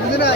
বুঝলি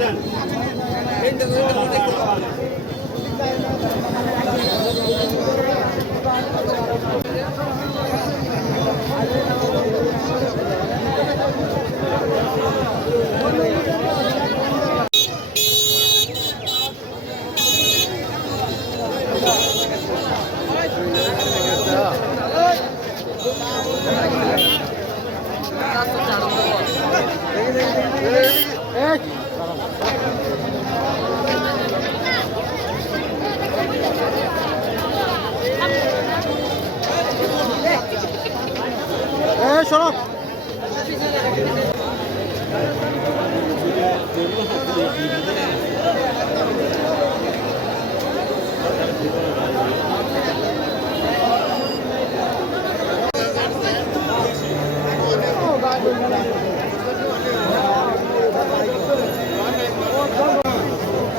দেন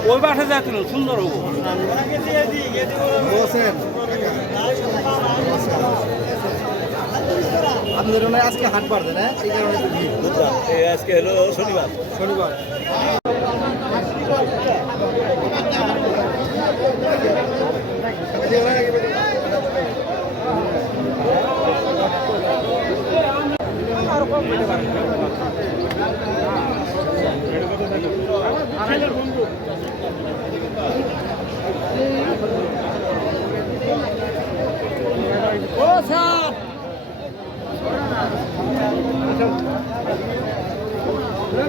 ওই বাসা যাচ্ছিল সুন্দর হব। আপনাদের জন্য আজকে হাট বাড়বে না? এই কারণে একটু ভিড়। আজকে হলো শনিবার। শনিবার।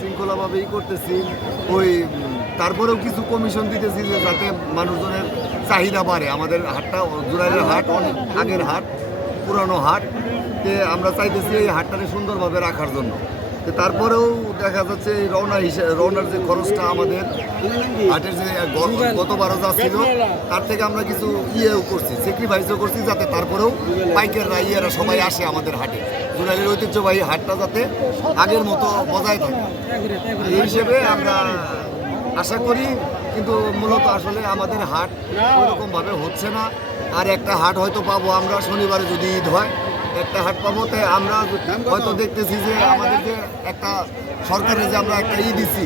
শৃঙ্খলাভাবেই করতেছি, ওই, তারপরেও কিছু কমিশন দিতেছি যে যাতে মানুষজনের চাহিদা বাড়ে। আমাদের হাটটা, জুরাইলের হাট অনেক, আগের হাট, পুরানো হাট আমরা চাইতেছি এই হাটটাকে সুন্দরভাবে রাখার জন্য। তারপরেও দেখা যাচ্ছে এই রওনা হিসেবে রওনার যে খরচটা আমাদের, হাটের যে গতবারও যা ছিল, তার থেকে আমরা কিছু ইয়েও করছি স্যাক্রিফাইসও করছি যাতে তারপরেও বাইকাররা ইয়েরা সবাই আসে আমাদের হাটে। জুরাইলের ঐতিহ্যবাহী হাটটা যাতে আগের মতো বজায় থাকে। এই হিসেবে আমরা আশা করি, কিন্তু মূলত আসলে আমাদের হাট ওইরকম ভাবে হচ্ছে না। আর একটা হাট হয়তো পাবো আমরা, শনিবারে যদি ঈদ হয়। একটা হাট তাই আমরা হয়তো দেখতেছি যে আমাদের যে একটা সরকারের যে আমরা একটা ই দিছি,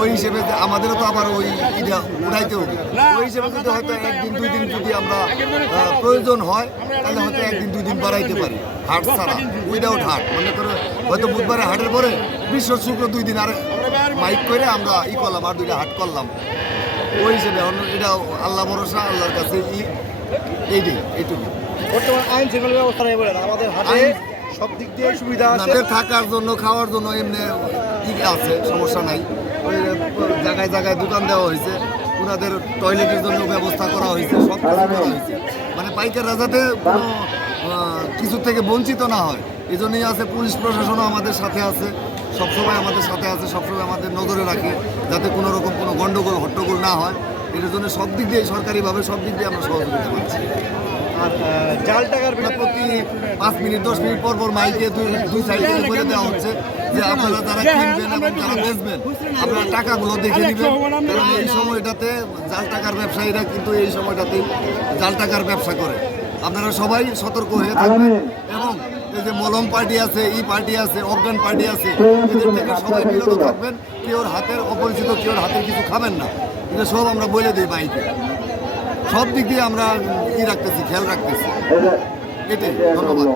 ওই হিসেবে আমাদেরও তো আবার ওই ঈদে উঠাইতে হবে। ওই হিসেবে যদি হয়তো একদিন, দুই দিন যদি আমরা প্রয়োজন হয়, তাহলে হয়তো একদিন, দুই দিন বাড়াইতে পারি। হাট ছাড়া উইদাউট হাট। মনে করো, হয়তো বুধবারে হাটের পরে বিশ্ব শুক্র দুই দিন আর মাইক করে আমরা ই করলাম, আর দুইটা হাট করলাম। ওই হিসেবে এটা আল্লাহ ভরসা, আল্লাহর কাছে ই এইটাই এইটুকু। বর্তমান আইন শৃঙ্খলা ব্যবস্থা নেই বলেন। আমাদের হাটে সব দিক দিয়ে সুবিধা আছে। থাকার জন্য খাওয়ার জন্য এমনি ঠিক আছে সমস্যা নাই। ওই জায়গায় জায়গায় দোকান দেওয়া হয়েছে ওনাদের টয়লেটের জন্য ব্যবস্থা করা হয়েছে সব কিছু করা হয়েছে। মানে পাইকাররা যাতে কোনো কিছু থেকে বঞ্চিত না হয়। এই জন্যই আছে পুলিশ প্রশাসনও আমাদের সাথে আছে। সবসময় আমাদের সাথে আছে সবসময় আমাদের নজরে রাখে যাতে কোনো রকম কোনো গণ্ডগোল হট্টগোল না হয়। এটার জন্য সব দিক দিয়ে সরকারিভাবে সব দিক দিয়ে আমরা সহযোগিতা পাচ্ছি আর জাল টাকার আমরা প্রতি পাঁচ মিনিট দশ মিনিট পর পর মাইকে দুই দুই সাইড থেকে বলে দেওয়া হচ্ছে যে আপনারা যারা কিনবেন এবং যারা বেচবেন আপনারা টাকাগুলো দেখে নেবেন। কারণ এই সময়টাতে জাল টাকার ব্যবসায়ীরা কিন্তু এই সময়টাতে জাল টাকার ব্যবসা করে। আপনারা সবাই সতর্ক হয়ে থাকবেন এবং এই যে মলম পার্টি আছে ই পার্টি আছে অজ্ঞান পার্টি আছে এদের থেকে সবাই বিরত থাকবেন। কেউর হাতের অপরিচিত কেউর হাতের কিছু খাবেন না। এটা সব আমরা বলে দিই বাইকে সব দিক দিয়ে আমরা ই রাখতেছি খেয়াল রাখতেছি। এটাই ধন্যবাদ।